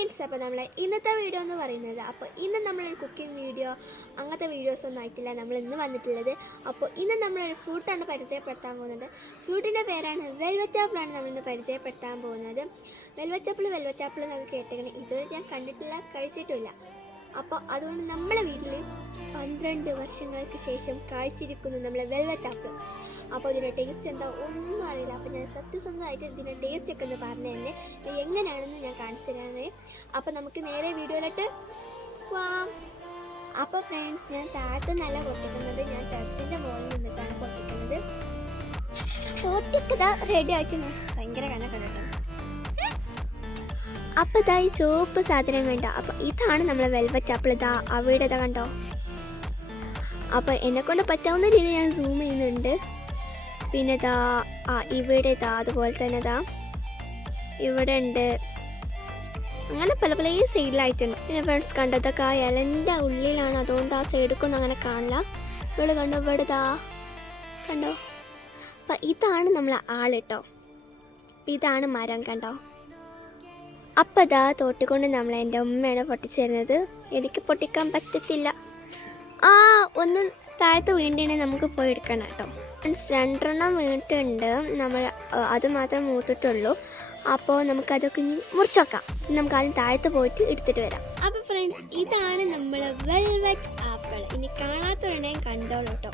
Friends, അപ്പോൾ നമ്മളെ ഇന്നത്തെ വീഡിയോ എന്ന് പറയുന്നത്, അപ്പോൾ ഇന്ന് നമ്മളൊരു കുക്കിംഗ് വീഡിയോ അങ്ങനത്തെ വീഡിയോസൊന്നും ആയിട്ടില്ല നമ്മൾ ഇന്ന് വന്നിട്ടുള്ളത്. അപ്പോൾ ഇന്ന് നമ്മളൊരു ഫ്രൂട്ടാണ് പരിചയപ്പെടുത്താൻ പോകുന്നത്. ഫ്രൂട്ടിൻ്റെ പേരാണ് വെൽവെറ്റ് ആപ്പിളാണ് നമ്മളിന്ന് പരിചയപ്പെടുത്താൻ പോകുന്നത്. വെൽവെറ്റ് ആപ്പിൾ എന്നൊക്കെ കേട്ടിങ്ങനെ ഇതുവരെ ഞാൻ കണ്ടിട്ടില്ല, കഴിച്ചിട്ടില്ല. അപ്പോൾ അതുകൊണ്ട് നമ്മളെ വീട്ടിൽ 12 വർഷങ്ങൾക്ക് ശേഷം കാഴ്ചയിരിക്കുന്നു നമ്മളെ വെൽവെറ്റ് ആപ്പിൾ. അപ്പോൾ ഇതിൻ്റെ ടേസ്റ്റ് എന്താ ഒന്നും അറിയില്ല. അപ്പോൾ ഞാൻ സത്യസന്ധമായിട്ട് ഇതിൻ്റെ ടേസ്റ്റ് ഒക്കെ ഒന്ന് പറഞ്ഞു തന്നെ എങ്ങനെയാണെന്ന് ഞാൻ കാണിച്ചു തരാനേ. അപ്പോൾ നമുക്ക് നേരെ വീഡിയോയിലോട്ട് പോവാം. അപ്പോൾ ഫ്രണ്ട്സ്, ഞാൻ താഴത്ത് നല്ല പൊട്ടിക്കുന്നത്, ഞാൻ ടെറസിൻ്റെ മുകളിൽ നിന്നിട്ടാണ് പൊട്ടിക്കുന്നത്. പൊട്ടിക്കതാ റെഡി ആയിട്ട് ഭയങ്കര കണക്ക് കണ്ടിട്ടുണ്ട്. അപ്പോൾ ഇതാ ഈ ചുവപ്പ് സാധനം കണ്ടോ. അപ്പോൾ ഇതാണ് നമ്മളെ വെൽവെറ്റ് ആപ്പിൾ. ഇതാ അവിടെ ഇതാ കണ്ടോ. അപ്പോൾ എന്നെക്കൊണ്ട് പറ്റാവുന്ന രീതിയിൽ ഞാൻ സൂം ചെയ്യുന്നുണ്ട്. പിന്നെ ഇതാ ഇവിടെ ഇതാ അതുപോലെ തന്നെ ഇതാ ഇവിടെ ഉണ്ട്. അങ്ങനെ പല പല സൈഡിലായിട്ടുണ്ട്. പിന്നെ ഫ്രണ്ട്സ് കണ്ടതൊക്കെ ആ ഇലൻ്റെ ഉള്ളിലാണ്, അതുകൊണ്ട് ആ സൈഡിക്കൊന്നും അങ്ങനെ കാണില്ല. ഇവിടെ കണ്ടോ, ഇവിടെ ഇതാ കണ്ടോ. അപ്പം ഇതാണ് നമ്മളെ ആൾ കേട്ടോ. ഇതാണ് മരം കണ്ടോ. അപ്പം ഇതാ തോട്ടിക്കൊണ്ട് നമ്മൾ എൻ്റെ ഉമ്മയാണ് പൊട്ടിച്ചു തരുന്നത്. എനിക്ക് പൊട്ടിക്കാൻ പറ്റത്തില്ല. ഒന്ന് താഴത്ത് വീണ്ടിട്ടുണ്ടെങ്കിൽ നമുക്ക് പോയി എടുക്കണം കേട്ടോ. ഫ്രണ്ട്സ് 2 വീണിട്ടുണ്ട്. നമ്മൾ അത് മാത്രം മൂത്തിട്ടുള്ളൂ. അപ്പോൾ നമുക്കതൊക്കെ ഇനി മുറിച്ച് വെക്കാം. നമുക്ക് ആദ്യം താഴത്ത് പോയിട്ട് എടുത്തിട്ട് വരാം. അപ്പോൾ ഫ്രണ്ട്സ്, ഇതാണ് നമ്മൾ വെൽവെറ്റ് ആപ്പിൾ. ഇനി കാണാത്തവരുണ്ടെങ്കിൽ കണ്ടോളൂ കേട്ടോ.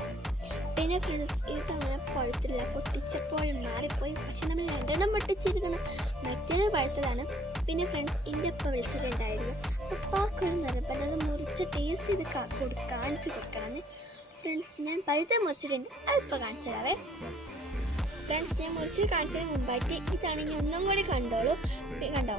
പിന്നെ ഫ്രണ്ട്സ്, ഇതങ്ങനെ പഴുത്തില്ല, പൊട്ടിച്ചപ്പോൾ മാറിപ്പോയി. പക്ഷെ നമ്മൾ 2 പൊട്ടിച്ചിരിക്കണം, മറ്റേത് പഴുത്തതാണ്. പിന്നെ ഫ്രണ്ട്സ്, എൻ്റെ ഉപ്പ വിളിച്ചിട്ടുണ്ടായിരുന്നു. ഉപ്പാക്കൊരു നിർബന്ധം, അത് മുറിച്ച് ടേസ്റ്റ് ചെയ്ത് കാണിച്ചു കൊടുക്കണമെന്ന്. ഫ്രണ്ട്സ്, ഞാൻ പഴുത്ത മുറിച്ചിട്ടുണ്ട്, അതിപ്പോൾ കാണിച്ചു തരാവേ. ഫ്രണ്ട്സ്, ഞാൻ മുറിച്ച് കാണിച്ചതിന് മുമ്പായിട്ട് ഇതാണ്, ഇനി ഒന്നും കൂടി കണ്ടോളൂ. കണ്ടോ,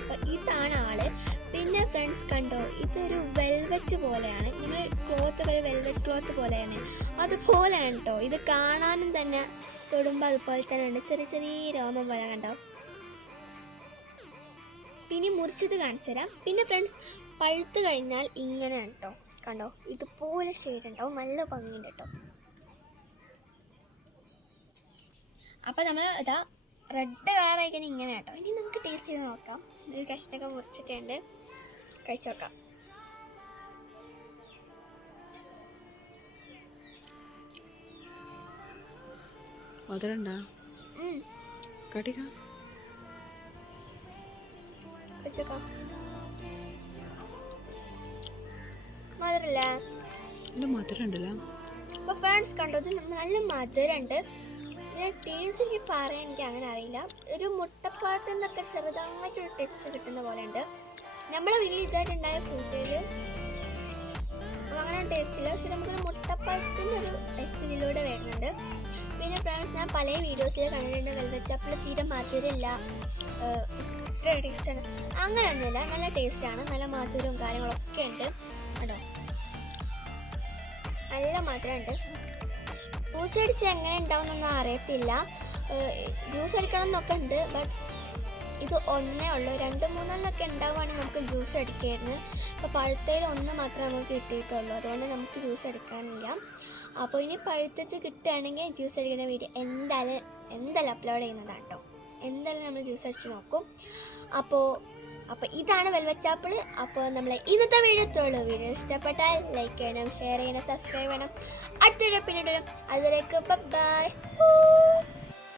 അപ്പോൾ ഇതാണ് ആള്. പിന്നെ ഫ്രണ്ട്സ് കണ്ടോ, ഇതൊരു വെൽവെറ്റ് പോലെയാണ്. നമ്മൾ ക്ലോത്തൊക്കെ ഒരു വെൽവെറ്റ് ക്ലോത്ത് പോലെയാണ്, അതുപോലെയാണ് കേട്ടോ. ഇത് കാണാനും തന്നെ തൊടുമ്പോൾ അതുപോലെ തന്നെ ഉണ്ട്, ചെറിയ ചെറിയ രോമം പോലെ കണ്ടോ. പിന്നെ മുറിച്ചത് കാണിച്ചു തരാം. പിന്നെ ഫ്രണ്ട്സ്, പഴുത്ത് കഴിഞ്ഞാൽ ഇങ്ങനെയാണ് കേട്ടോ. കണ്ടോ, ഇതുപോലെ ഷെയ്ഡ് ഉണ്ടാവും, നല്ല ഭംഗിയുണ്ട് കേട്ടോ. അപ്പോൾ നമ്മൾ ഇതാ റെഡ് കളറായി കഴിഞ്ഞാൽ ഇങ്ങനെ കേട്ടോ. ഇനി നമുക്ക് ടേസ്റ്റ് ചെയ്ത് നോക്കാം. ഒരു കഷ്ണമൊക്കെ മുറിച്ചിട്ടുണ്ട്, കഴിച്ചു നോക്കാം. മധുരല്ലേ? അപ്പോൾ ഫ്രണ്ട്സ് കണ്ടോ, ഇത് നല്ല മധുരമുണ്ട്. ഇതിൻ്റെ ടേസ്റ്റ് എനിക്ക് പറയാൻ എനിക്ക് അങ്ങനെ അറിയില്ല. ഒരു മുട്ടപ്പഴത്തിൽ നിന്നൊക്കെ ചെറുതായിട്ടൊരു ടേസ്റ്റ് കിട്ടുന്ന പോലെ ഉണ്ട്. നമ്മളെ വീട്ടിൽ ഇതായിട്ടുണ്ടായ ഫ്രൂട്ടിൽ അങ്ങനെ ടേസ്റ്റ് ഇല്ല, പക്ഷെ നമുക്കൊരു മുട്ടപ്പഴത്തിൻ്റെ ഒരു ടച്ച് ഇതിലൂടെ വരുന്നുണ്ട്. പിന്നെ ഫ്രണ്ട്സ്, ഞാൻ പല വീഡിയോസിൽ കണ്ടിട്ടുണ്ട് വെൽവെറ്റ് ആപ്പിൾ തീരെ മധുരമില്ല, ടേസ്റ്റാണ്. അങ്ങനെയൊന്നുമില്ല, നല്ല ടേസ്റ്റാണ്, നല്ല മധുരവും കാര്യങ്ങളൊക്കെ ഉണ്ട് കേട്ടോ. നല്ല മധുരമുണ്ട്. ജ്യൂസ് അടിച്ച് എങ്ങനെ ഉണ്ടാവുമെന്നൊന്നും അറിയത്തില്ല. ജ്യൂസ് അടിക്കണം എന്നൊക്കെ ഉണ്ട്, ബട്ട് ഇത് ഒന്നേ ഉള്ളൂ. 2-3 ഉണ്ടാവുകയാണെങ്കിൽ നമുക്ക് ജ്യൂസ് അടിക്കായിരുന്നു. ഇപ്പോൾ പഴുത്തയിൽ 1 മാത്രമേ നമുക്ക് കിട്ടിയിട്ടുള്ളൂ, അതുകൊണ്ട് നമുക്ക് ജ്യൂസ് എടുക്കാനില്ല. അപ്പോൾ ഇനി പഴുത്തിട്ട് കിട്ടുകയാണെങ്കിൽ ജ്യൂസ് അടിക്കുന്ന വീഡിയോ എന്തായാലും അപ്ലോഡ് ചെയ്യുന്നതാണ് കേട്ടോ. എന്തായാലും നമ്മൾ ജ്യൂസ് അടിച്ച് നോക്കും. അപ്പോൾ ഇതാണ് വെൽവെറ്റ് ആപ്പിൾ. അപ്പോൾ നമ്മൾ ഇന്നത്തെ വീഡിയോ ഇത്രയുള്ളൂ. വീഡിയോ ഇഷ്ടപ്പെട്ടാൽ ലൈക്ക് ചെയ്യണം, ഷെയർ ചെയ്യണം, സബ്സ്ക്രൈബ് ചെയ്യണം. അടുത്തൊരു പിന്നീട് അതുവരേക്ക് ബൈ.